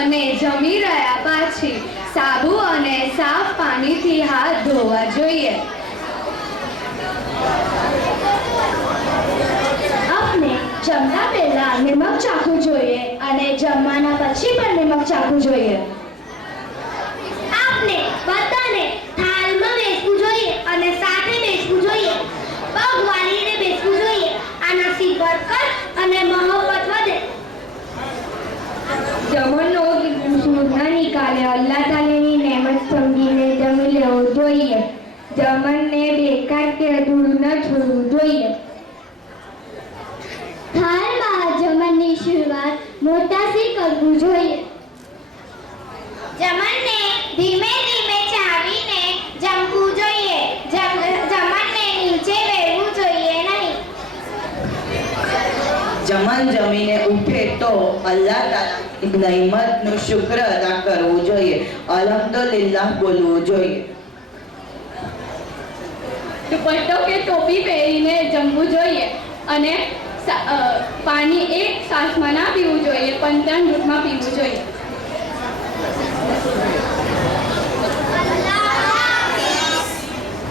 અને જમી રહ્યા પછી સાબુ અને સાફ પાણીથી હાથ ધોવા જોઈએ. આપણે જમતા પહેલા નિમક ચાખવું જોઈએ અને જમવાના પછી પણ નિમક ચાખવું જોઈએ. આપણે બધાને થાળમાં બેસવું જોઈએ અને સાથે બેસવું જોઈએ. પગ વાળીને બેસવું જોઈએ. આનાથી બરકત અને મોહબ્બત વધે. જમણનો સૂરના નિકાલે અલ્લાહ તાલાની નેમત સમજીને જમી લેવું જોઈએ. જમણને બેકાર કે અધૂરું ન છોડવું જોઈએ. થાળમાં જમણની શરૂઆત મોટાથી કરવું જોઈએ. જમણને ધીમે ધીમે ચાવીને જમવું જોઈએ. જમણને નીચે વેરવું જોઈએ નહીં. જમન જમીને ઉઠે તો અલ્લાહ તાલાની નઈમતનો શુક્ર અદા કરવો જોઈએ. અલ્હમ્દુલિલ્લાહ બોલવું જોઈએ. દુપટ્ટો કે ટોપી પહેરીને જમવું જોઈએ અને પાણી એક સાસમાં ના પીવું જોઈએ, પણ 3 ઘૂંટમાં પીવું જોઈએ.